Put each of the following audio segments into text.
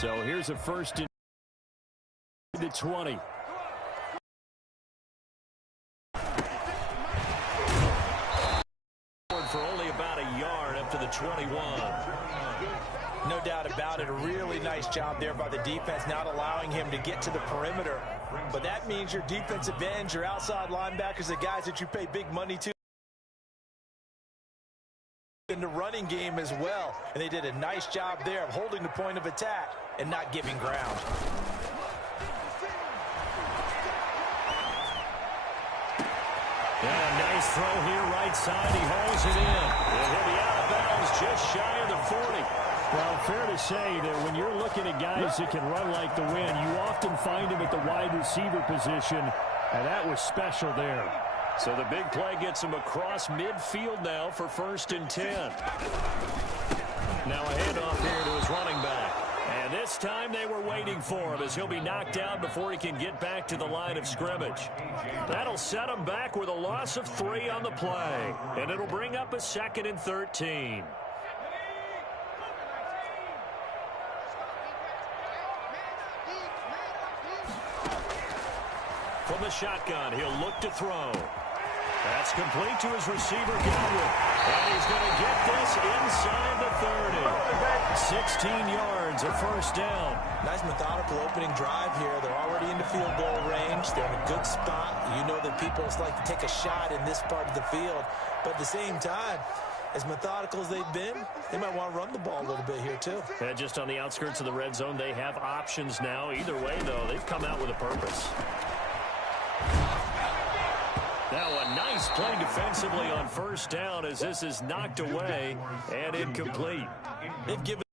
So here's a first and the 20. For only about a yard up to the 21. No doubt about it. A really nice job there by the defense, not allowing him to get to the perimeter. But that means your defensive ends, your outside linebackers, the guys that you pay big money to in the running game as well. And they did a nice job there of holding the point of attack and not giving ground. Yeah, nice throw here, right side. He hauls it in. And he'll be out of bounds just shy of the 40. Well, fair to say that when you're looking at guys that can run like the wind, you often find them at the wide receiver position, and that was special there. So the big play gets him across midfield now for 1st and 10. Now a handoff here to his running back. And this time they were waiting for him as he'll be knocked down before he can get back to the line of scrimmage. That'll set him back with a loss of 3 on the play. And it'll bring up a 2nd and 13. From the shotgun, he'll look to throw. That's complete to his receiver, Godwin. And he's going to get this inside the 30. 16 yards, a 1st down. Nice methodical opening drive here. They're already in the field goal range. They're in a good spot. You know that people like to take a shot in this part of the field. But at the same time, as methodical as they've been, they might want to run the ball a little bit here too. And just on the outskirts of the red zone, they have options now. Either way, though, they've come out with a purpose. Now a nice play defensively on 1st down as this is knocked away and incomplete. They've given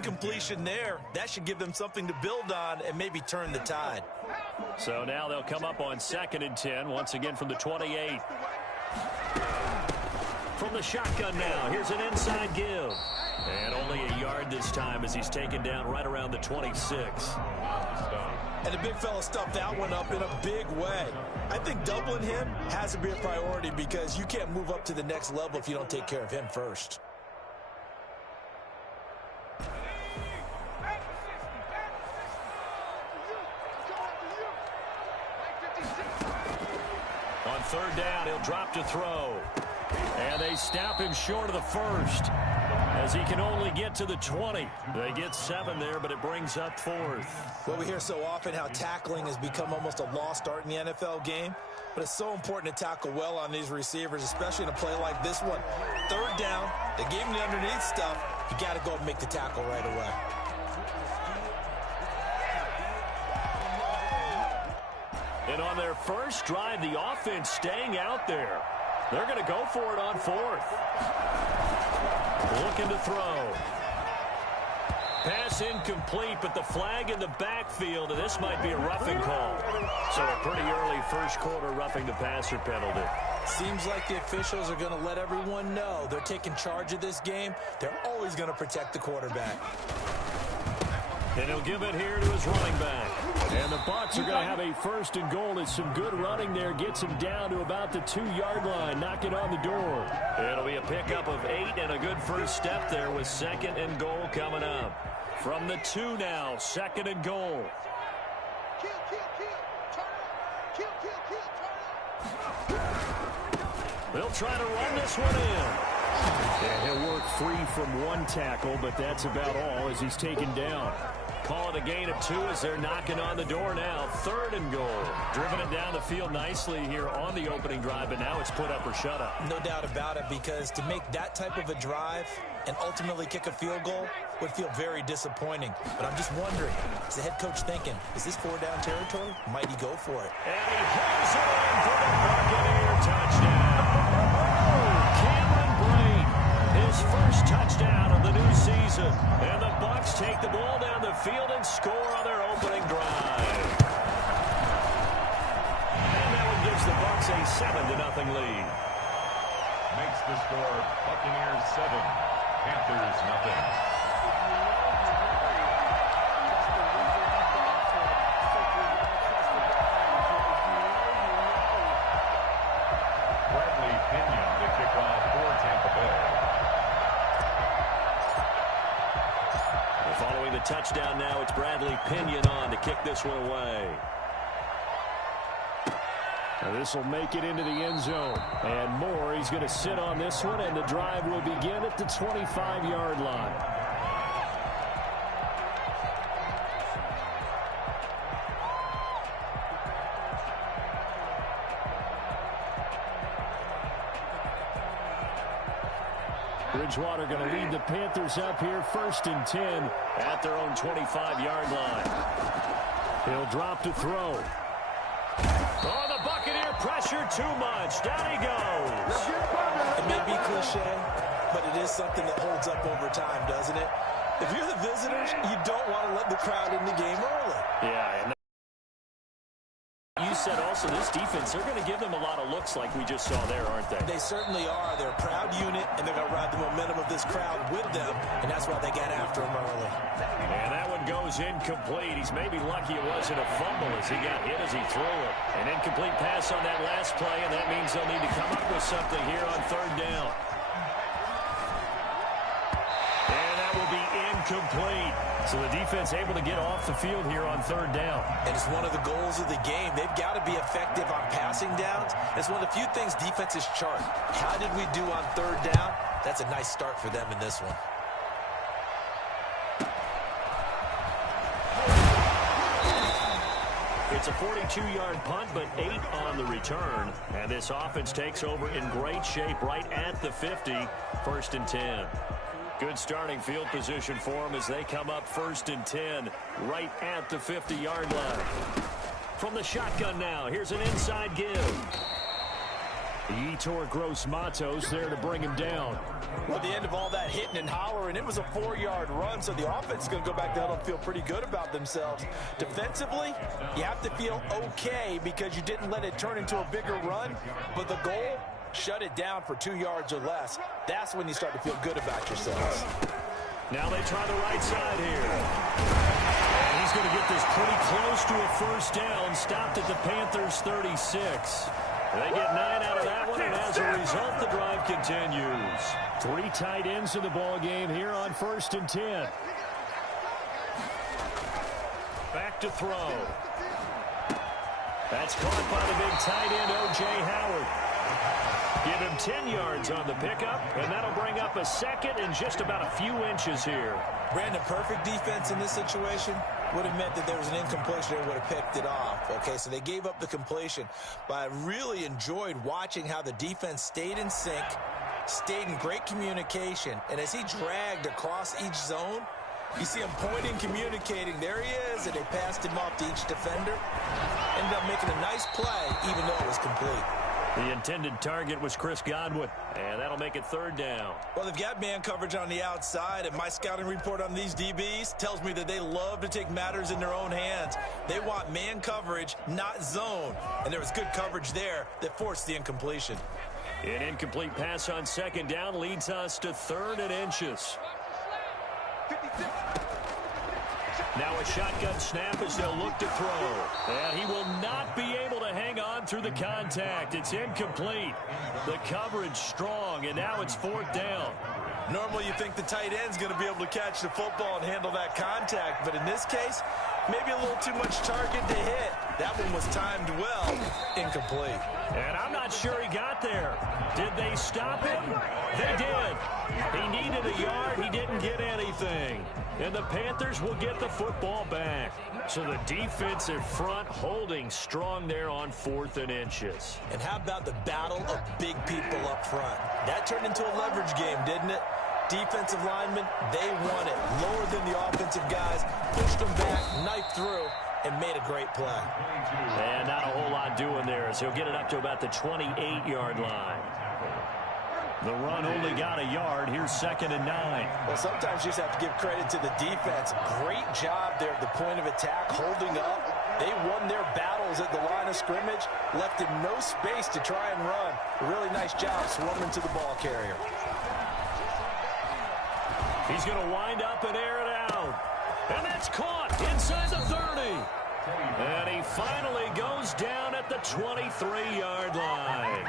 completion there. That should give them something to build on and maybe turn the tide. So now they'll come up on 2nd and 10 once again from the 28. From the shotgun now, here's an inside give. And only a yard this time as he's taken down right around the 26. And the big fella stuffed that one up in a big way. I think doubling him has to be a priority because you can't move up to the next level if you don't take care of him first. On 3rd down, he'll drop to throw. And they snap him short of the 1st as he can only get to the 20. They get 7 there, but it brings up 4th. Well, we hear so often how tackling has become almost a lost art in the NFL game, but it's so important to tackle well on these receivers, especially in a play like this one. 3rd down, they gave him the underneath stuff. You got to go and make the tackle right away. And on their first drive, the offense staying out there. They're going to go for it on 4th. Looking to throw. Pass incomplete, but the flag in the backfield, and this might be a roughing call. So a pretty early 1st quarter roughing the passer penalty. Seems like the officials are going to let everyone know they're taking charge of this game. They're always going to protect the quarterback. And he'll give it here to his running back. And the Bucs are going to have a 1st and goal as some good running there gets him down to about the 2-yard line, knocking on the door. It'll be a pickup of 8 and a good first step there with 2nd and goal coming up. From the 2 now, 2nd and goal. They'll try to run this one in. And he'll work free from 1 tackle, but that's about all as he's taken down. Call it a gain of 2 as they're knocking on the door now. 3rd and goal. Driven it down the field nicely here on the opening drive, but now it's put up or shut up. No doubt about it, because to make that type of a drive and ultimately kick a field goal would feel very disappointing. But I'm just wondering, is the head coach thinking, is this 4-down territory? Might he go for it? And he hits it in for the Buccaneer touchdown. Cameron Brate, his first touchdown of the new season. And the Bucs take the ball down the field and score on their opening drive. And that one gives the Bucs a 7-0 lead. Makes the score Buccaneers 7, Panthers 0. touchdown now. It's Bradley Pinion on to kick this one away. This will make it into the end zone. And Moore, he's going to sit on this one, and the drive will begin at the 25-yard line. Bridgewater going to lead the Panthers up here, 1st and 10 at their own 25-yard line. He'll drop to throw. Oh, the Buccaneer pressure too much. Down he goes. It may be cliche, but it is something that holds up over time, doesn't it? If you're the visitors, you don't want to let the crowd in the game early. Yeah, and you said also this defense, they're going to give them a lot of looks like we just saw there, aren't they? They certainly are. They're a proud unit, and they're going to ride the momentum of this crowd with them, and that's why they got after him early. And that one goes incomplete. He's maybe lucky it wasn't a fumble as he got hit as he threw it. An incomplete pass on that last play, and that means they'll need to come up with something here on 3rd down. And that will be incomplete. So the defense able to get off the field here on 3rd down. And it's one of the goals of the game. They've got to be effective on passing downs. It's one of the few things defenses chart. How did we do on 3rd down? That's a nice start for them in this one. It's a 42-yard punt, but 8 on the return. And this offense takes over in great shape right at the 50, 1st and 10. Good starting field position for them as they come up 1st and 10 right at the 50-yard line. From the shotgun now, here's an inside give. Yetur Gross-Matos there to bring him down. Well, at the end of all that hitting and hollering, it was a 4-yard run, so the offense is going to go back to huddle and feel pretty good about themselves. Defensively, you have to feel okay because you didn't let it turn into a bigger run, but the goal, shut it down for 2 yards or less. That's when you start to feel good about yourselves. Now they try the right side here. And he's going to get this pretty close to a 1st down, stopped at the Panthers' 36. They get 9 out of that one, and as a result, the drive continues. 3 tight ends in the ball game here on 1st and 10. Back to throw. That's caught by the big tight end, O.J. Howard. Give him 10 yards on the pickup, and that'll bring up a 2nd and just about a few inches here. Brandon, perfect defense in this situation would have meant that there was an incompletion and would have picked it off. Okay, so they gave up the completion, but I really enjoyed watching how the defense stayed in sync, stayed in great communication, and as he dragged across each zone, you see him pointing, communicating. There he is, and they passed him off to each defender. Ended up making a nice play, even though it was complete. The intended target was Chris Godwin, and that'll make it 3rd down. Well, they've got man coverage on the outside, and my scouting report on these DBs tells me that they love to take matters in their own hands. They want man coverage, not zone, and there was good coverage there that forced the incompletion. An incomplete pass on 2nd down leads us to 3rd and inches. Now a shotgun snap as they'll look to throw. And he will not be able to hang on through the contact. It's incomplete. The coverage strong, and now it's 4th down. Normally you think the tight end's going to be able to catch the football and handle that contact, but in this case, maybe a little too much target to hit. That one was timed well. Incomplete. And I'm not sure he got there. Did they stop him? They did. He needed a yard. He didn't get anything. And the Panthers will get the football back. So the defensive front holding strong there on 4th and inches. And how about the battle of big people up front? That turned into a leverage game, didn't it? Defensive linemen, they won it. Lower than the offensive guys, pushed them back, knifed through, and made a great play. And not a whole lot doing there as he'll get it up to about the 28-yard line. The run only got a yard. Here's 2nd and 9. Well, sometimes you just have to give credit to the defense. Great job there at the point of attack, holding up. They won their battles at the line of scrimmage, left him no space to try and run. A really nice job swarming to the ball carrier. He's going to wind up and air it out. And that's caught inside the 30. And he finally goes down at the 23-yard line.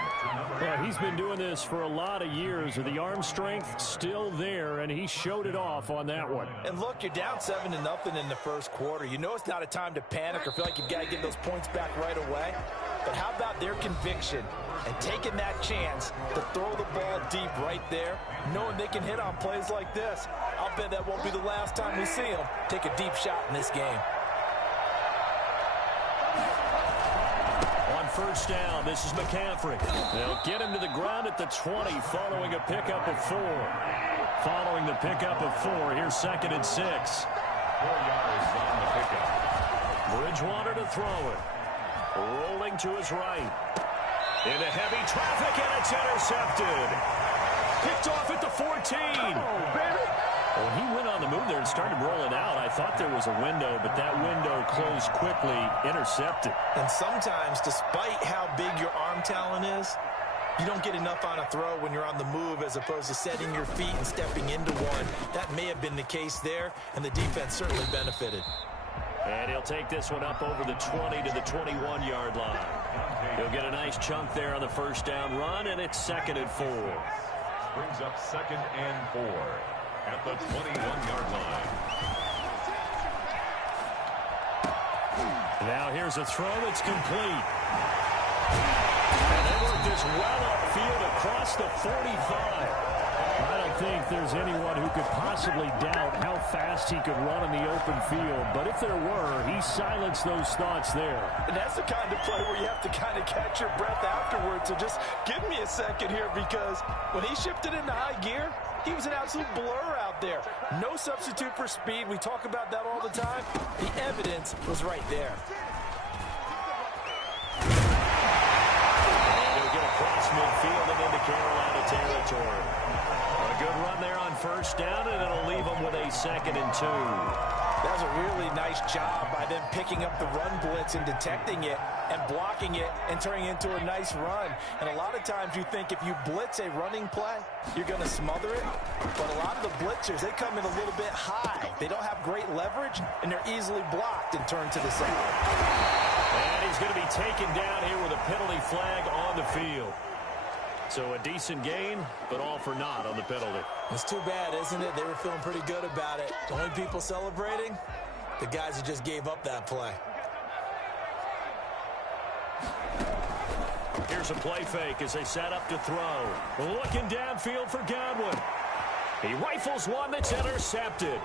Well, he's been doing this for a lot of years. The arm strength still there, and he showed it off on that one. And look, you're down 7-0 in the first quarter. You know it's not a time to panic or feel like you've got to get those points back right away. But how about their conviction and taking that chance to throw the ball deep right there, knowing they can hit on plays like this? I'll bet that won't be the last time we see them take a deep shot in this game. On first down, this is McCaffrey. They'll get him to the ground at the 20 following a pickup of 4. Following the pickup of 4, here's 2nd and 6. 4 yards on the pickup. Bridgewater to throw it. Rolling to his right. Into heavy traffic, and it's intercepted. Picked off at the 14. When he went on the move there and started rolling out, I thought there was a window, but that window closed quickly, intercepted. And sometimes, despite how big your arm talent is, you don't get enough on a throw when you're on the move as opposed to setting your feet and stepping into one. That may have been the case there, and the defense certainly benefited. And he'll take this one up over the 20 to the 21-yard line. He'll get a nice chunk there on the first down run, and it's 2nd and 4. Brings up 2nd and 4 at the 21-yard line. Now here's a throw that's complete. And they work this well upfield across the 45. I don't think there's anyone who could possibly doubt how fast he could run in the open field. But if there were, he silenced those thoughts there. And that's the kind of play where you have to kind of catch your breath afterwards. So just give me a second here, because when he shifted into high gear, he was an absolute blur out there. No substitute for speed. We talk about that all the time. The evidence was right there. And he'll get across midfield and into Carolina territory. A good run there on first down, and it'll leave them with a 2nd and 2. That was a really nice job by them picking up the run blitz and detecting it and blocking it and turning it into a nice run. And a lot of times you think if you blitz a running play, you're going to smother it. But a lot of the blitzers, they come in a little bit high. They don't have great leverage, and they're easily blocked and turned to the side. And he's going to be taken down here with a penalty flag on the field. So a decent gain, but all for naught on the penalty. It's too bad, isn't it? They were feeling pretty good about it. The only people celebrating, the guys who just gave up that play. Here's a play fake as they set up to throw. Looking downfield for Godwin. He rifles one that's intercepted.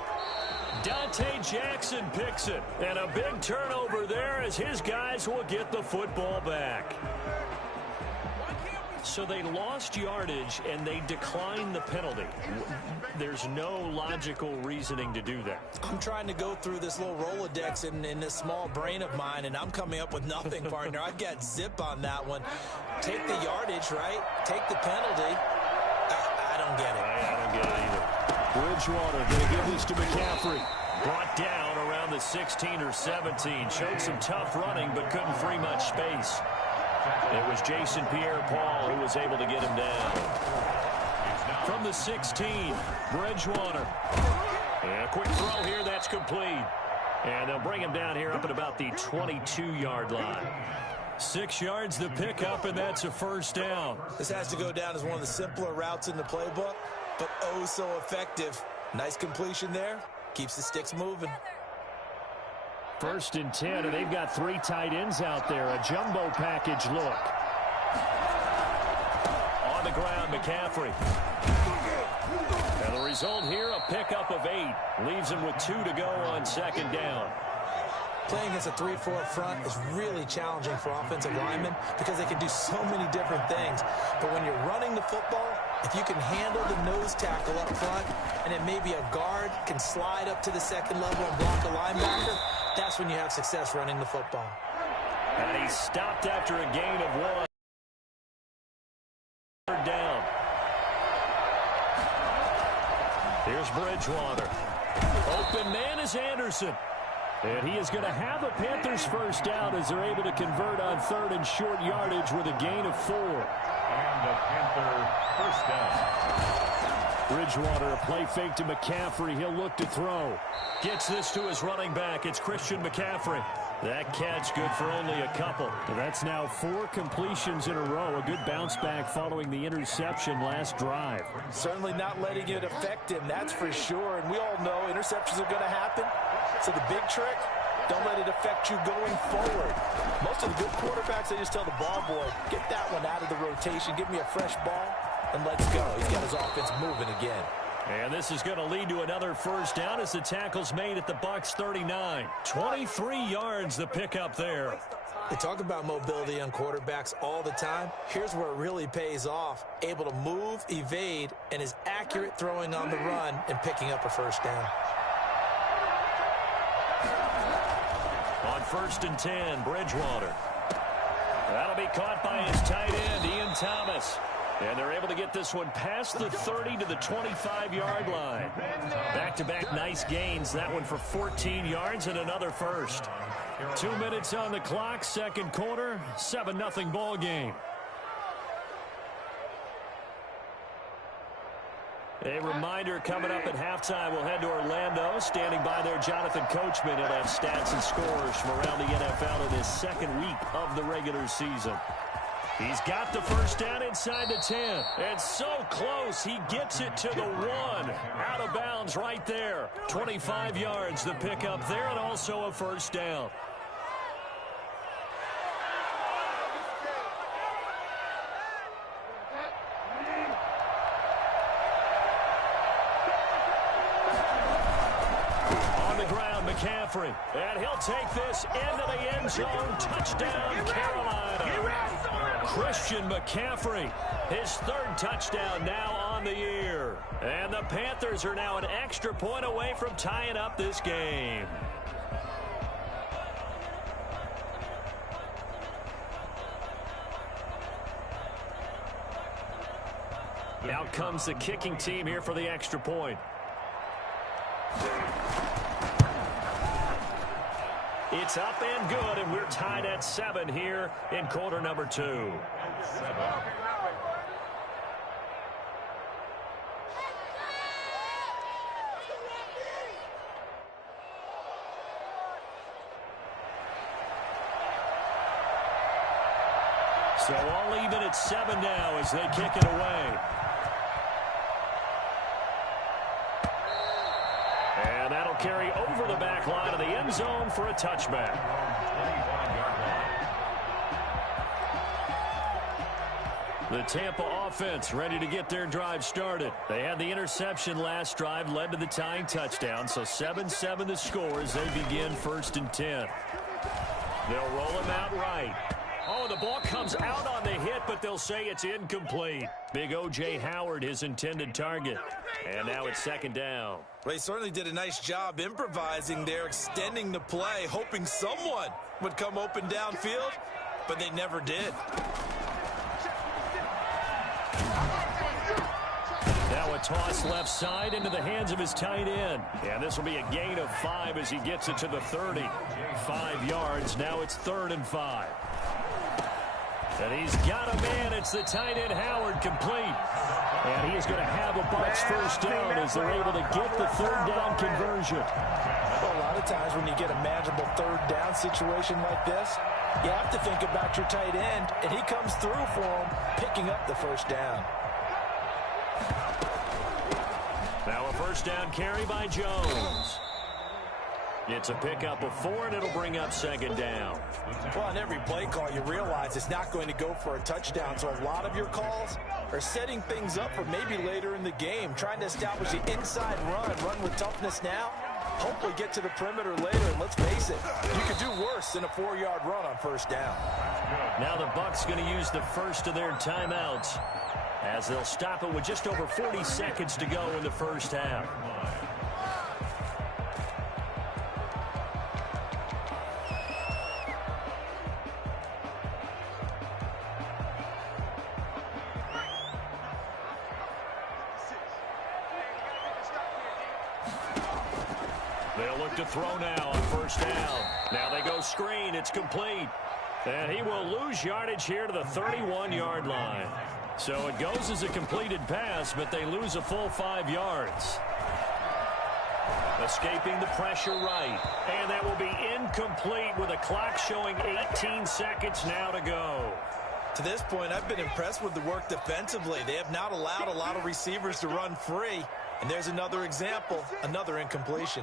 Dante Jackson picks it. And a big turnover there as his guys will get the football back. So they lost yardage, and they declined the penalty. There's no logical reasoning to do that. I'm trying to go through this little Rolodex in this small brain of mine, and I'm coming up with nothing, partner. I've got zip on that one. Take the yardage, right? Take the penalty. I don't get it. I don't get it either. Bridgewater going to give this to McCaffrey. Brought down around the 16 or 17. Showed some tough running, but couldn't free much space. It was Jason Pierre-Paul who was able to get him down. From the 16, Bridgewater. And a quick throw here, that's complete. And they'll bring him down here up at about the 22-yard line. 6 yards the pickup, and that's a first down. This has to go down as one of the simpler routes in the playbook, but oh so effective. Nice completion there. Keeps the sticks moving. 1st and 10, and they've got 3 tight ends out there. A jumbo package look. On the ground, McCaffrey. And the result here, a pickup of 8. Leaves him with 2 to go on 2nd down. Playing against a 3-4 front is really challenging for offensive linemen because they can do so many different things. But when you're running the football, if you can handle the nose tackle up front, and then maybe a guard can slide up to the 2nd level and block a linebacker, that's when you have success running the football. And he stopped after a gain of 1. 3rd down. Here's Bridgewater. Open man is Anderson. And he is going to have a Panthers first down as they're able to convert on 3rd and short yardage with a gain of 4. And a Panther first down. Bridgewater, a play fake to McCaffrey. He'll look to throw. Gets this to his running back. It's Christian McCaffrey. That catch good for only a couple. That's now 4 completions in a row. A good bounce back following the interception last drive. Certainly not letting it affect him, that's for sure. And we all know interceptions are going to happen. So the big trick, don't let it affect you going forward. Most of the good quarterbacks, they just tell the ball boy, get that one out of the rotation, give me a fresh ball, and let's go. He's got his offense moving again. And this is going to lead to another first down as the tackle's made at the Bucs 39. 23 yards the pickup there. They talk about mobility on quarterbacks all the time. Here's where it really pays off. Able to move, evade, and is accurate throwing on the run and picking up a first down. On 1st and 10, Bridgewater. That'll be caught by his tight end, Ian Thomas. And they're able to get this one past the 30 to the 25-yard line. Back-to-back nice gains. That one for 14 yards and another first. 2 minutes on the clock, second quarter, 7-0 ball game. A reminder coming up at halftime, we'll head to Orlando. Standing by there, Jonathan Coachman. He'll have stats and scores from around the NFL in his second week of the regular season. He's got the first down inside the 10. And so close, he gets it to the 1. Out of bounds right there. 25 yards the pickup there, and also a first down. On the ground, McCaffrey. And he'll take this into the end zone. Touchdown, Carolina. Christian McCaffrey, his 3rd touchdown now on the year. And the Panthers are now an extra point away from tying up this game. Out comes the kicking team here for the extra point. It's up and good, and we're tied at 7 here in quarter number 2. So all even at 7 now as they kick it away. And that'll carry over the back line of the end zone for a touchback. The Tampa offense ready to get their drive started. They had the interception last drive, led to the tying touchdown, so 7-7 the score as they begin 1st and 10. They'll roll him out right. Oh, the ball comes out on the hit, but they'll say it's incomplete. Big O.J. Howard, his intended target. And now it's 2nd down. Well, he certainly did a nice job improvising there, extending the play, hoping someone would come open downfield, but they never did. Now a toss left side into the hands of his tight end. And this will be a gain of 5 as he gets it to the 30. 5 yards. Now it's 3rd and 5. And he's got a man. It's the tight end Howard, complete. And he is going to have a Bucs first down as they're able to get the 3rd down conversion. Well, a lot of times when you get a manageable 3rd down situation like this, you have to think about your tight end, and he comes through for him, picking up the first down. Now a first down carry by Jones. It's a pickup of 4, and it'll bring up 2nd down. Well, on every play call, you realize it's not going to go for a touchdown, so a lot of your calls are setting things up for maybe later in the game, trying to establish the inside run with toughness now, hopefully get to the perimeter later, and let's face it, you could do worse than a 4-yard run on first down. Now the Bucs going to use the first of their timeouts as they'll stop it with just over 40 seconds to go in the first half. They'll look to throw now on first down. Now they go screen. It's complete. And he will lose yardage here to the 31-yard line. So it goes as a completed pass, but they lose a full 5 yards. Escaping the pressure right. And that will be incomplete with a clock showing 18 seconds now to go. To this point, I've been impressed with the work defensively. They have not allowed a lot of receivers to run free. And there's another example, another incompletion.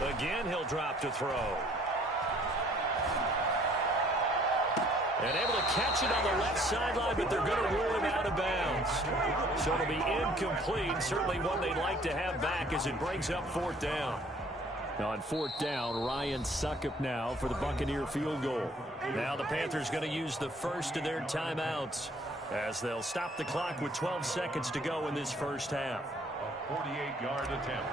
Again, he'll drop to throw. And able to catch it on the left sideline, but they're going to rule him out of bounds. So it'll be incomplete. Certainly one they'd like to have back as it brings up fourth down. Now on fourth down, Ryan Succop now for the Buccaneer field goal. Now the Panthers going to use the first of their timeouts as they'll stop the clock with 12 seconds to go in this first half. A 48-yard attempt.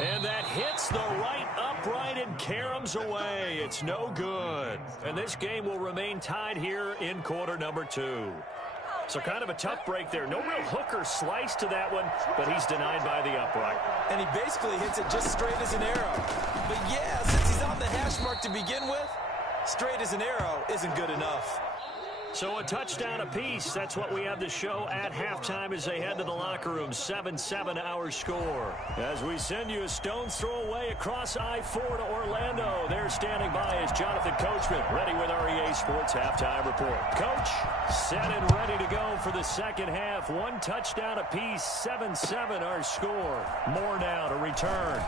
And that hits the right upright and caroms away. It's no good. And this game will remain tied here in quarter number 2. So kind of a tough break there. No real hook or slice to that one, but he's denied by the upright. And he basically hits it just straight as an arrow. But yeah, since he's on the hash mark to begin with, straight as an arrow isn't good enough. So a touchdown apiece. That's what we have to show at halftime as they head to the locker room. 7-7 our score. As we send you a stone's throw away across I-4 to Orlando. There standing by is Jonathan Coachman, ready with our EA Sports Halftime Report. Coach, set and ready to go for the second half. One touchdown apiece. 7-7 our score. More now to return.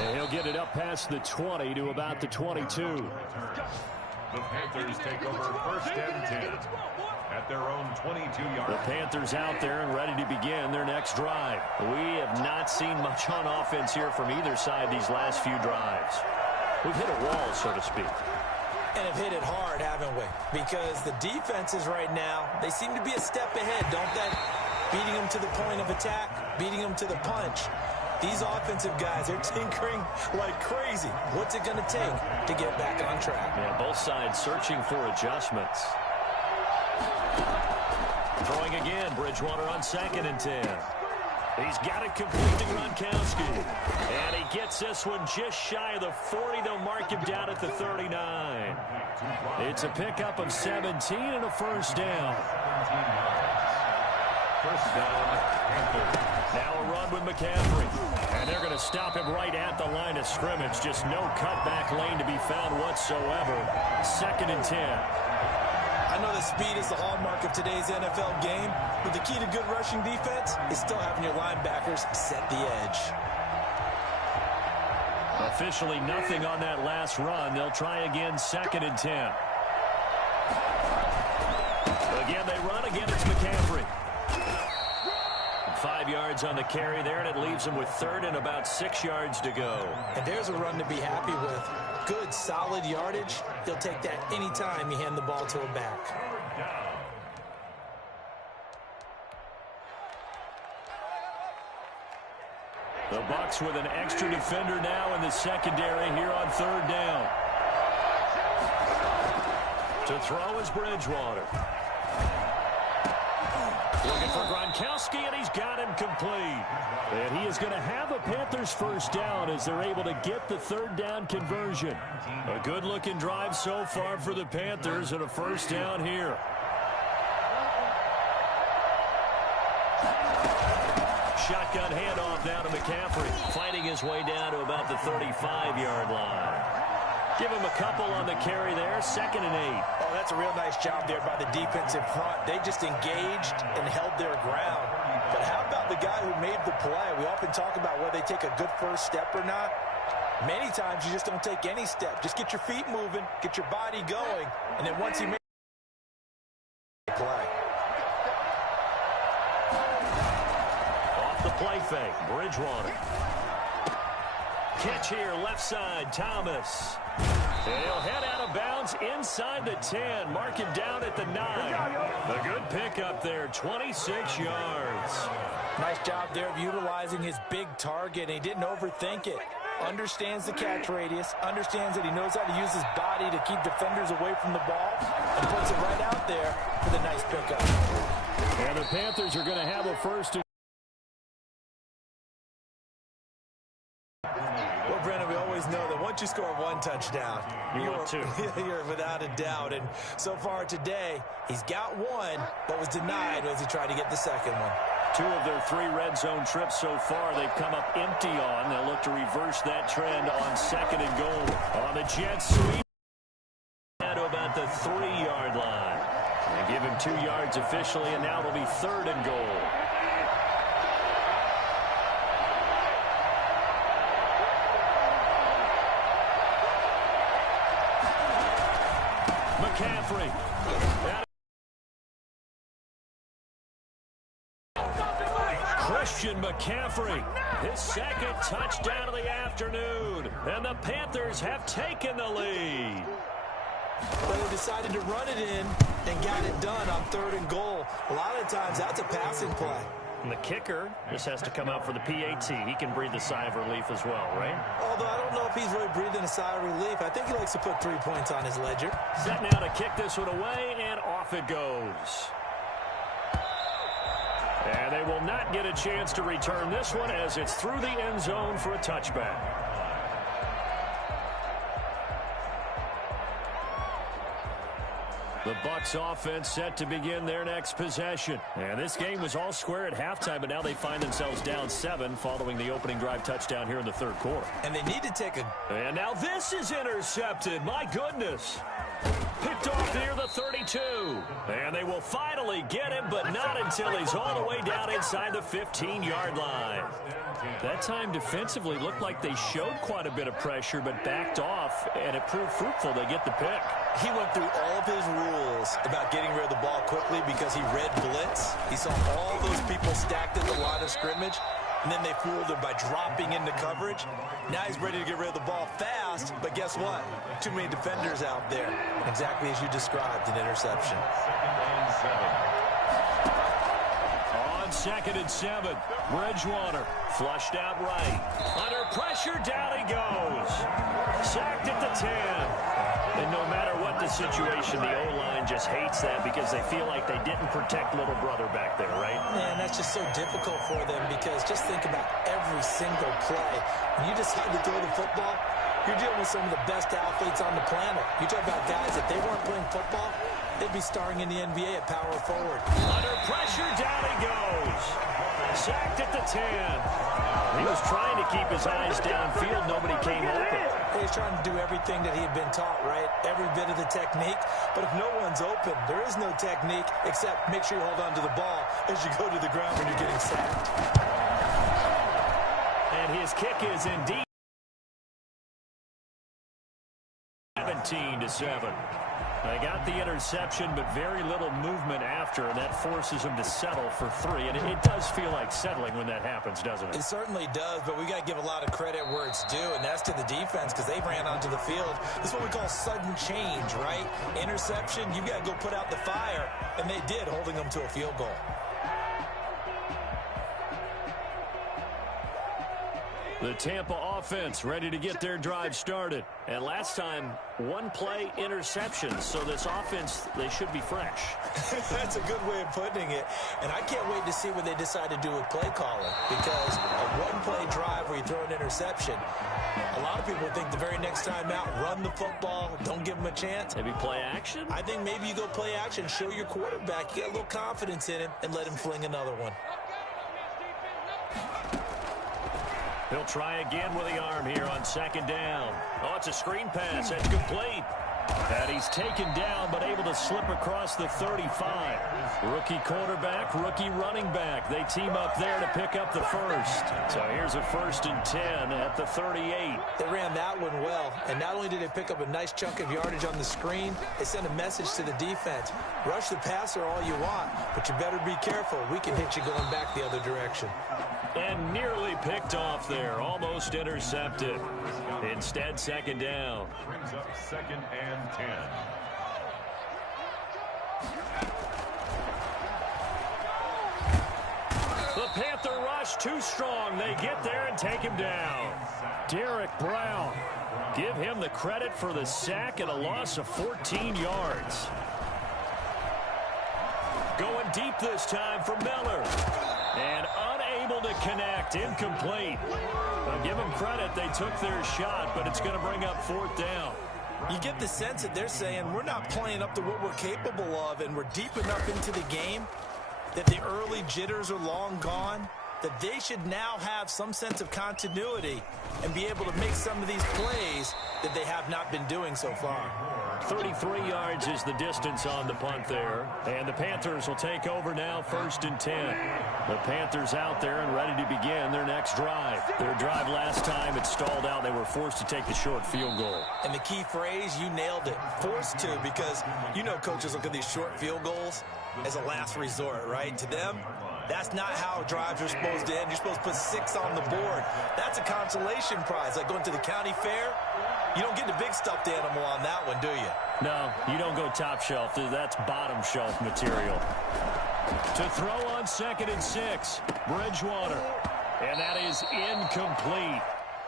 And he'll get it up past the 20 to about the 22. The Panthers take over first and 10 at their own 22-yard. The Panthers out there and ready to begin their next drive. We have not seen much on offense here from either side these last few drives. We've hit a wall, so to speak. And have hit it hard, haven't we? Because the defenses right now, they seem to be a step ahead, don't they? Beating them to the point of attack, beating them to the punch. These offensive guys, they're tinkering like crazy. What's it going to take to get back on track? Yeah, both sides searching for adjustments. Throwing again, Bridgewater on 2nd and 10. He's got it complete to Gronkowski. And he gets this one just shy of the 40. They'll mark him down at the 39. It's a pickup of 17 and a first down. First down, Panthers. Now a run with McCaffrey. And they're going to stop him right at the line of scrimmage. Just no cutback lane to be found whatsoever. 2nd and 10. I know that speed is the hallmark of today's NFL game, but the key to good rushing defense is still having your linebackers set the edge. Officially nothing on that last run. They'll try again, 2nd and 10. Again, they run. Again, it's McCaffrey. 5 yards on the carry there, and it leaves them with 3rd and about 6 yards to go. And there's a run to be happy with. Good, solid yardage. He'll take that anytime you hand the ball to a back. The Bucs with an extra defender now in the secondary here on 3rd down. To throw is Bridgewater. Looking for Gronkowski, and he's got him complete. And he is going to have a Panthers first down as they're able to get the 3rd down conversion. A good-looking drive so far for the Panthers and a first down here. Shotgun handoff now to McCaffrey, fighting his way down to about the 35-yard line. Give him a couple on the carry there, 2nd and 8. Oh, that's a real nice job there by the defensive front. They just engaged and held their ground. But how about the guy who made the play? We often talk about whether they take a good first step or not. Many times you just don't take any step. Just get your feet moving, get your body going, and then once you make the play. Off the play fake, Bridgewater. Catch here, left side, Thomas. He'll head out of bounds inside the 10. Mark him down at the 9. A good pickup there, 26 yards. Nice job there of utilizing his big target. He didn't overthink it. Understands the catch radius, understands that he knows how to use his body to keep defenders away from the ball, and puts it right out there for the nice pickup. And the Panthers are going to have a first. Well, Brandon, we always know that once once you score one touchdown, you're without a doubt. And so far today, he's got one, but was denied as he tried to get the second one. 2 of their 3 red zone trips so far, they've come up empty on. They'll look to reverse that trend on 2nd and goal. On the Jets sweep to about the 3-yard line. They give him 2 yards officially, and now it'll be 3rd and goal. McCaffrey. Christian McCaffrey, his 2nd touchdown of the afternoon. And the Panthers have taken the lead. But they decided to run it in and got it done on 3rd and goal. A lot of times that's a passing play. And the kicker just has to come out for the PAT. He can breathe a sigh of relief as well, right? Although I don't know if he's really breathing a sigh of relief. I think he likes to put 3 points on his ledger. Set now to kick this one away, and off it goes. And they will not get a chance to return this one as it's through the end zone for a touchback. The Bucs offense set to begin their next possession. And this game was all square at halftime, but now they find themselves down 7 following the opening drive touchdown here in the 3rd quarter. And they need to take a... And now this is intercepted. My goodness. Picked off near the 32. And they will finally get him, but not until he's all the way down inside the 15-yard line. That time defensively looked like they showed quite a bit of pressure, but backed off, and it proved fruitful. They get the pick. He went through all of his rules about getting rid of the ball quickly because he read blitz. He saw all those people stacked in the line of scrimmage, and then they fooled him by dropping into coverage. Now he's ready to get rid of the ball fast, but guess what? Too many defenders out there. Exactly as you described, an interception. 2nd and 7. Bridgewater flushed out right. Under pressure, down he goes. Sacked at the 10. And no matter what the situation, the O-line just hates that because they feel like they didn't protect little brother back there, right? Man, that's just so difficult for them because just think about every single play. When you decide to throw the football, you're dealing with some of the best athletes on the planet. You talk about guys, if they weren't playing football, they'd be starring in the NBA at power forward. Under pressure, down he goes. Sacked at the 10. He was trying to keep his eyes downfield. Nobody came open. He's trying to do everything that he had been taught, right? Every bit of the technique. But if no one's open, there is no technique except make sure you hold on to the ball as you go to the ground when you're getting sacked. And his kick is indeed 17-7. They got the interception, but very little movement after, and that forces them to settle for 3. And it does feel like settling when that happens, doesn't it? It certainly does, but we got to give a lot of credit where it's due, and that's to the defense because they ran onto the field. This is what we call sudden change, right? Interception, you got to go put out the fire, and they did, holding them to a field goal. The Tampa offense ready to get their drive started. And last time, 1-play interception. So this offense, they should be fresh. That's a good way of putting it. And I can't wait to see what they decide to do with play calling. Because a 1-play drive where you throw an interception, a lot of people think the very next time out, run the football, don't give them a chance. Maybe play action? I think maybe you go play action, show your quarterback, you get a little confidence in him, and let him fling another one. He'll try again with the arm here on 2nd down. Oh, it's a screen pass. That's complete. And he's taken down, but able to slip across the 35. Rookie quarterback, rookie running back. They team up there to pick up the first. So here's a 1st and 10 at the 38. They ran that one well. And not only did they pick up a nice chunk of yardage on the screen, they sent a message to the defense. Rush the passer all you want, but you better be careful. We can hit you going back the other direction. And nearly picked off there. Almost intercepted. Instead, 2nd down. Brings up 2nd and 10. The Panther rush too strong. They get there and take him down. Derek Brown. Give him the credit for the sack and a loss of 14 yards. Going deep this time for Miller. And unable unable to connect. Incomplete. Now, give them credit. They took their shot, but it's going to bring up 4th down. You get the sense that they're saying we're not playing up to what we're capable of, and we're deep enough into the game that the early jitters are long gone, that they should now have some sense of continuity and be able to make some of these plays that they have not been doing so far. 33 yards is the distance on the punt there. And the Panthers will take over now, 1st and 10. The Panthers out there and ready to begin their next drive. Their drive last time, it stalled out. They were forced to take the short field goal. And the key phrase, you nailed it, forced to, because you know coaches look at these short field goals as a last resort, right? To them, that's not how drives are supposed to end. You're supposed to put 6 on the board. That's a consolation prize, like going to the county fair. You don't get the big stuffed animal on that one, do you? No, you don't go top shelf. That's bottom shelf material. To throw on 2nd and 6, Bridgewater. And that is incomplete.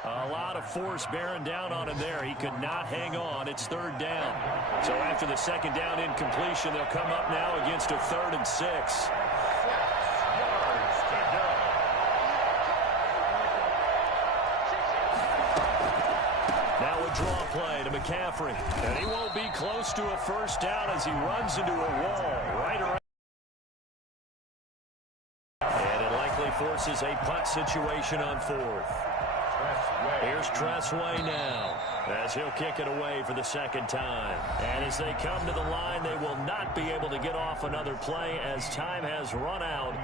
A lot of force bearing down on him there. He could not hang on. It's 3rd down. So after the 2nd down incompletion, they'll come up now against a 3rd and 6. Draw play to McCaffrey. And he won't be close to a 1st down as he runs into a wall right around. And it likely forces a punt situation on 4th. Here's Tressway now as he'll kick it away for the 2nd time. And as they come to the line, they will not be able to get off another play as time has run out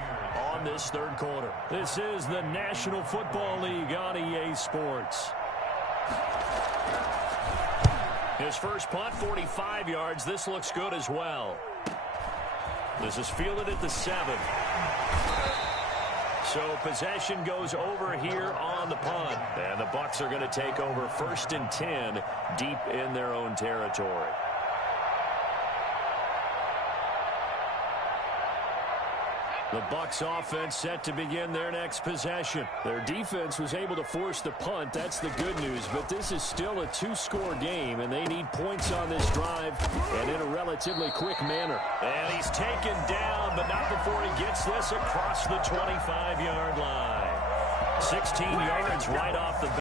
on this 3rd quarter. This is the National Football League on EA Sports. His first punt, 45 yards. This looks good as well. This is fielded at the 7. So possession goes over here on the punt. And the Bucs are going to take over 1st and 10 deep in their own territory. The Bucs offense set to begin their next possession. Their defense was able to force the punt. That's the good news. But this is still a 2-score game, and they need points on this drive and in a relatively quick manner. And he's taken down, but not before he gets this across the 25-yard line. 16 yards right off the bat.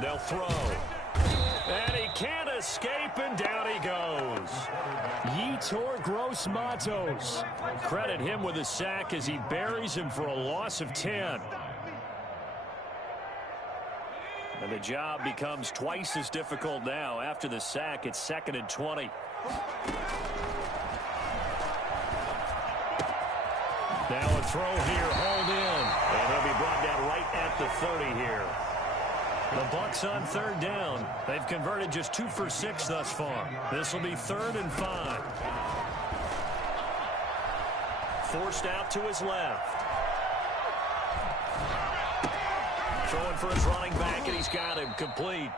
They'll throw. And he can't escape, and down he goes. Yetur Gross-Matos. Credit him with a sack as he buries him for a loss of 10. And the job becomes twice as difficult now. After the sack, it's 2nd and 20. Now a throw here, hauled in. And he'll be brought down right at the 30 here. The Bucs on 3rd down. They've converted just 2 for 6 thus far. This will be 3rd and 5. Forced out to his left. Throwing for his running back, and he's got him complete.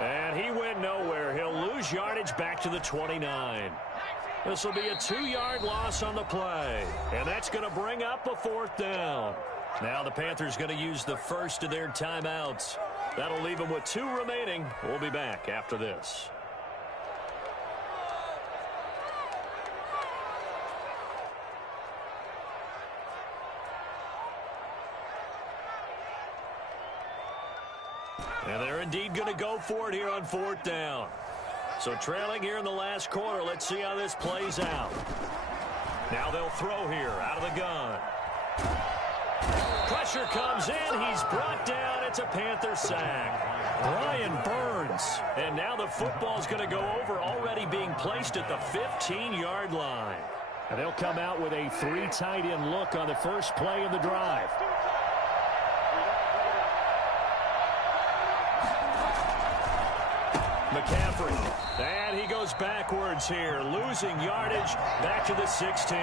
And he went nowhere. He'll lose yardage back to the 29. This will be a 2-yard loss on the play. And that's going to bring up a 4th down. Now the Panthers going to use the first of their timeouts. That'll leave them with 2 remaining. We'll be back after this. And they're indeed going to go for it here on 4th down. So trailing here in the last quarter. Let's see how this plays out. Now they'll throw here out of the gun. Pressure comes in. He's brought down. It's a Panther sack. Brian Burns. And now the football's going to go over, already being placed at the 15-yard line. And they'll come out with a 3 tight end look on the first play of the drive. McCaffrey. And he goes backwards here, losing yardage back to the 16.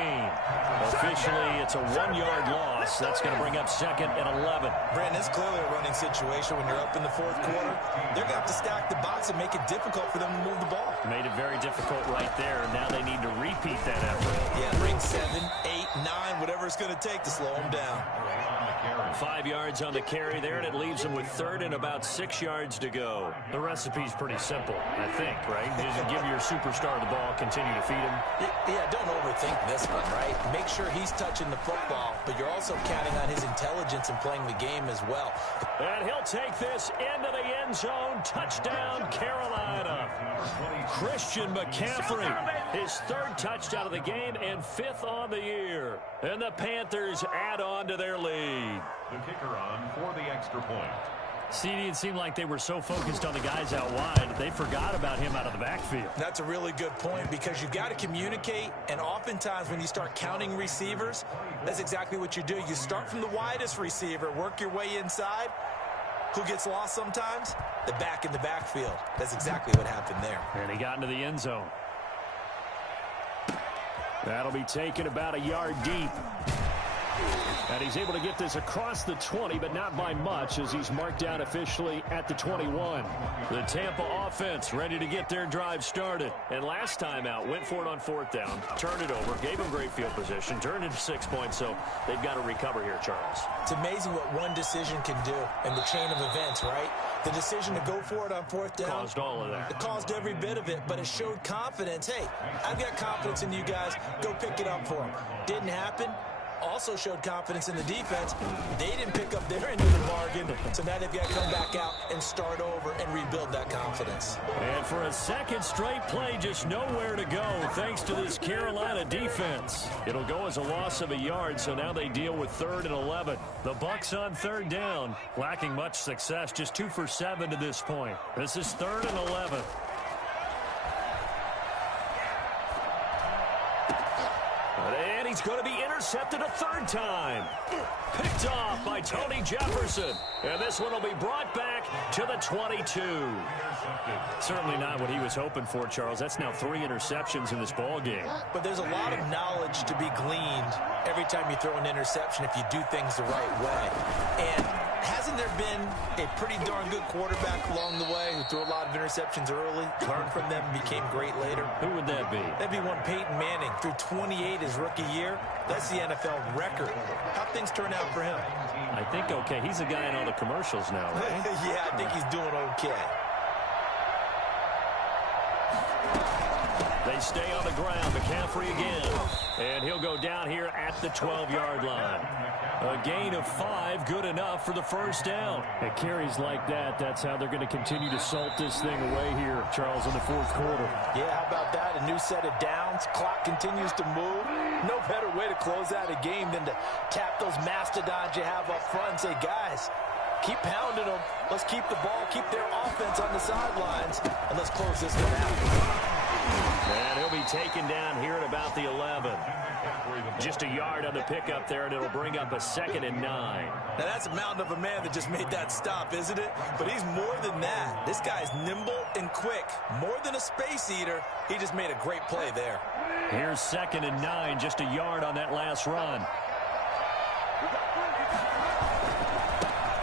Officially, it's a 1-yard loss. That's going to bring up 2nd and 11. Brandon, it's clearly a running situation when you're up in the 4th quarter. They're going to have to stack the box and make it difficult for them to move the ball. Made it very difficult right there. Now they need to repeat that effort. Yeah, bring 7, 8, 9, whatever it's going to take to slow him down. 5 yards on the carry there, and it leaves him with third and about 6 yards to go. The recipe's pretty simple, I think, right? Just give your superstar the ball, continue to feed him. Yeah, don't overthink this one, right? Make sure he's touching the football, but you're also counting on his intelligence in playing the game as well. And he'll take this into the end zone. Touchdown, Carolina. Christian McCaffrey, his third touchdown of the game and 5th on the year. And the Panthers add on to their lead. The kicker on for the extra point. CD, it seemed like they were so focused on the guys out wide, they forgot about him out of the backfield. That's a really good point because you've got to communicate, and oftentimes when you start counting receivers, that's exactly what you do. You start from the widest receiver, work your way inside. Who gets lost sometimes? The back in the backfield. That's exactly what happened there. And he got into the end zone. That'll be taken about a yard deep. And he's able to get this across the 20, but not by much as he's marked down officially at the 21. The Tampa offense ready to get their drive started. And last time out, went for it on 4th down, turned it over, gave him great field position, turned it to 6 points, so they've got to recover here, Charles. It's amazing what one decision can do in the chain of events, right? The decision to go for it on 4th down. Caused all of that. It caused every bit of it, but it showed confidence. Hey, I've got confidence in you guys. Go pick it up for them. Didn't happen. Also showed confidence in the defense. They didn't pick up their end of the bargain, so now they've got to come back out and start over and rebuild that confidence. And for a second straight play, just nowhere to go thanks to this Carolina defense. It'll go as a loss of a yard, so now they deal with 3rd and 11. The Bucs on 3rd down, lacking much success, just 2 for 7 to this point. This is 3rd and 11. And he's going to be intercepted a 3rd time. Picked off by Tony Jefferson. And this one will be brought back to the 22. Certainly not what he was hoping for, Charles. That's now 3 interceptions in this ball game. But there's a lot of knowledge to be gleaned every time you throw an interception if you do things the right way. And hasn't there been a pretty darn good quarterback along the way who threw a lot of interceptions early, learned from them, and became great later? Who would that be? That'd be one Peyton Manning. Threw 28 his rookie year. That's the NFL record. How'd things turn out for him? I think okay. He's a guy in all the commercials now, right? Yeah, I think he's doing okay. They stay on the ground. McCaffrey again. And he'll go down here at the 12-yard line. A gain of 5, good enough for the 1st down. At carries like that, that's how they're going to continue to salt this thing away here, Charles, in the 4th quarter. Yeah, how about that? A new set of downs. Clock continues to move. No better way to close out a game than to tap those mastodons you have up front and say, guys, keep pounding them. Let's keep the ball, keep their offense on the sidelines, and let's close this one out. And he'll be taken down here at about the 11. Just a yard on the pickup there, and it'll bring up a 2nd and 9. Now, that's a mountain of a man that just made that stop, isn't it? But he's more than that. This guy's nimble and quick. More than a space eater, he just made a great play there. Here's 2nd and 9, just a yard on that last run.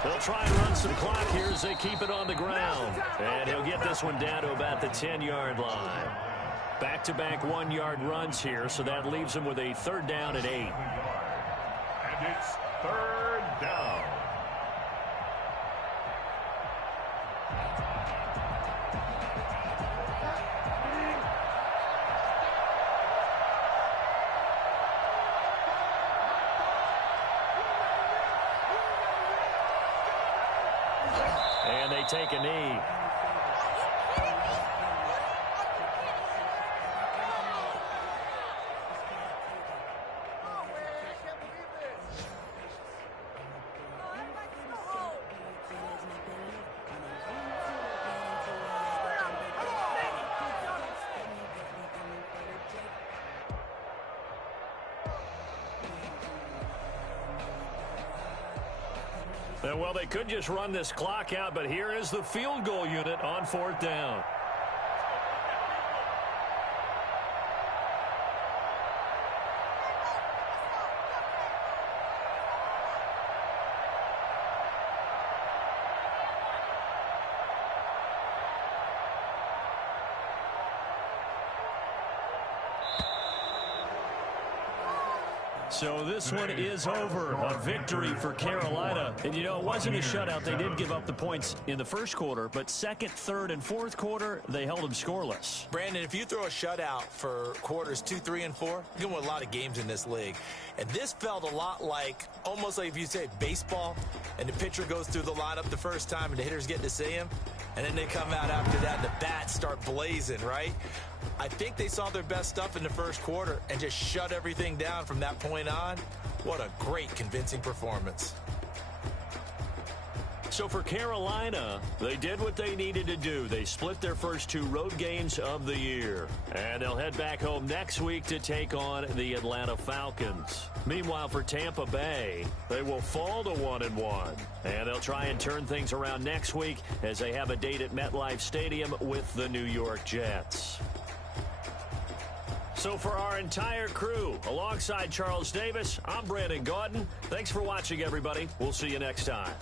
They'll try and run some clock here as they keep it on the ground. And he'll get this one down to about the 10-yard line. Back-to-back 1-yard runs here, so that leaves him with a 3rd down at 8. And it's 3rd down. And they take a knee. Well, they could just run this clock out, but here is the field goal unit on 4th down. So this one is over. A victory for Carolina. And, you know, it wasn't a shutout. They did give up the points in the first quarter, but second, third, and fourth quarter, they held them scoreless. Brandon, if you throw a shutout for quarters 2, 3, and 4, you're going to win a lot of games in this league. And this felt a lot like, almost like if you say baseball, and the pitcher goes through the lineup the first time and the hitters get to see him, and then they come out after that and the bats start blazing, right? I think they saw their best stuff in the first quarter and just shut everything down from that point on. What a great, convincing performance. So for Carolina, they did what they needed to do. They split their first 2 road games of the year. And they'll head back home next week to take on the Atlanta Falcons. Meanwhile, for Tampa Bay, they will fall to 1-1. And they'll try and turn things around next week as they have a date at MetLife Stadium with the New York Jets. So for our entire crew, alongside Charles Davis, I'm Brandon Gaudin. Thanks for watching, everybody. We'll see you next time.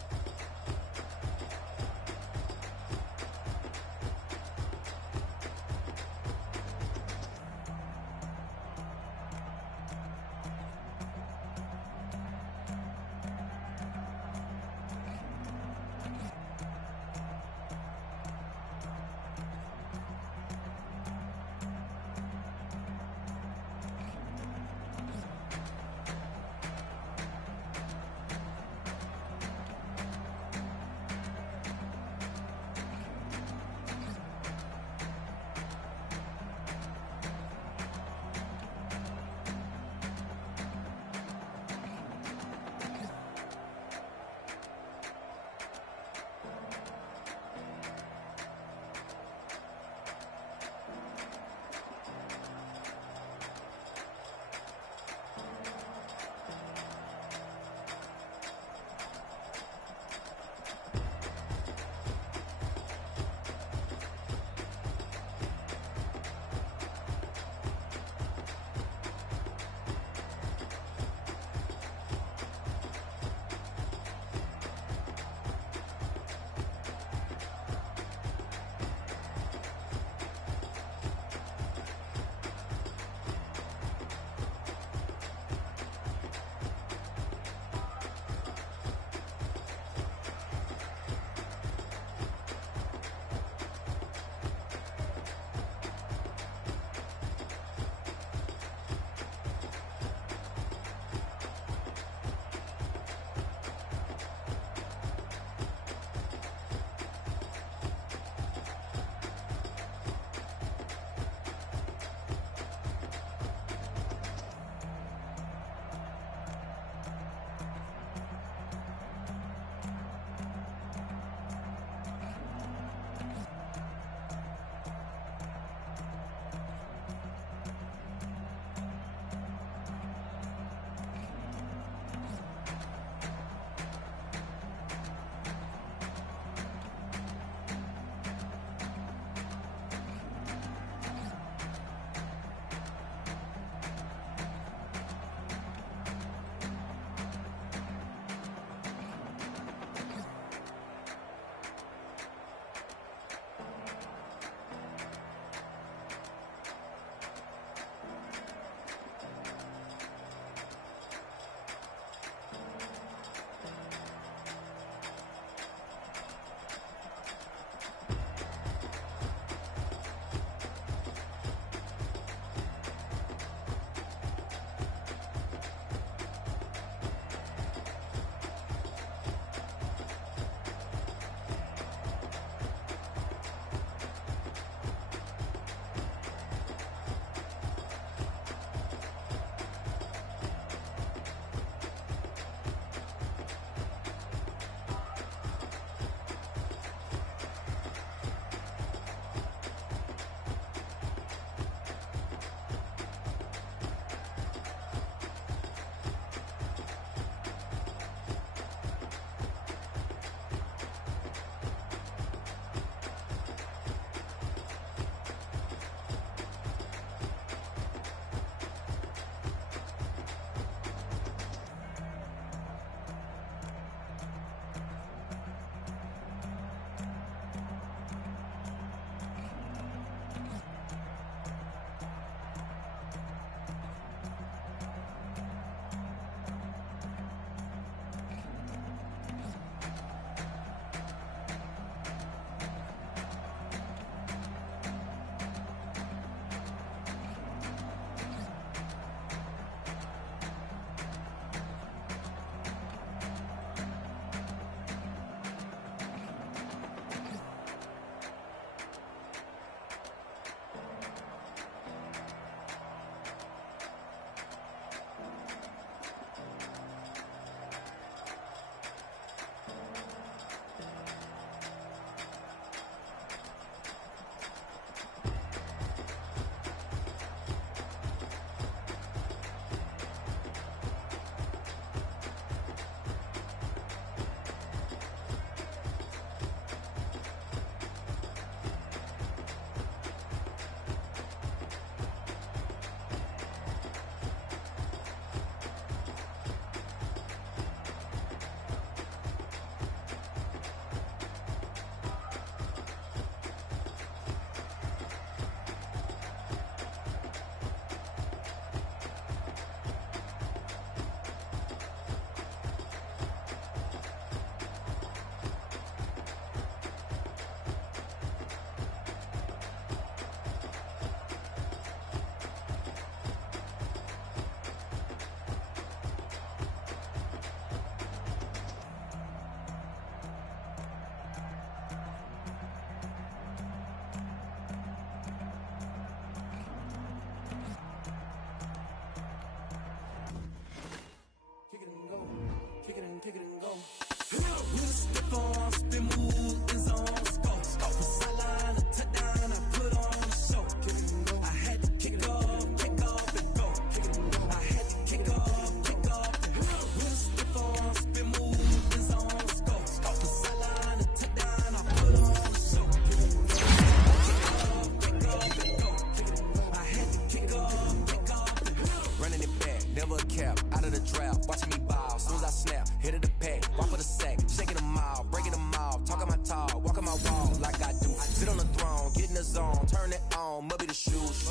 watching me ball. Soon as I snap, hit of the pack, walk for the sack, shaking them all, breaking them all, talking my talk, walking my wall like I do. Sit on the throne, get in the zone, turn it on, must be the shoes,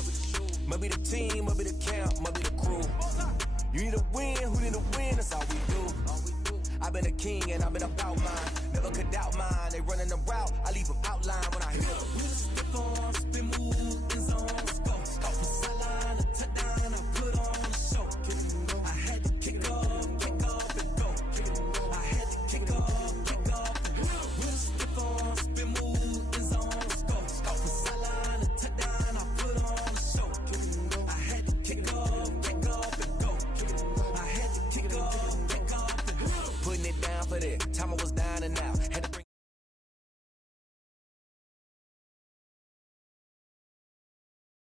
must be the team, must be the camp, must be the crew. You need a win, who need a win, that's all we do. I've been a king and I've been about mine, never could doubt mine. They running the route, I leave them outline when I hit them. We just step on, spin move, in zone, let's go. Go from sideline to touchdown, I put on the show. I had to kick off and go. I had to kick off and go. We just step on, spin move, in zone, let's go. Go from sideline to touchdown, I put on the show. I had to kick off and go. I had to kick off and go. Putting it down for that. Time I was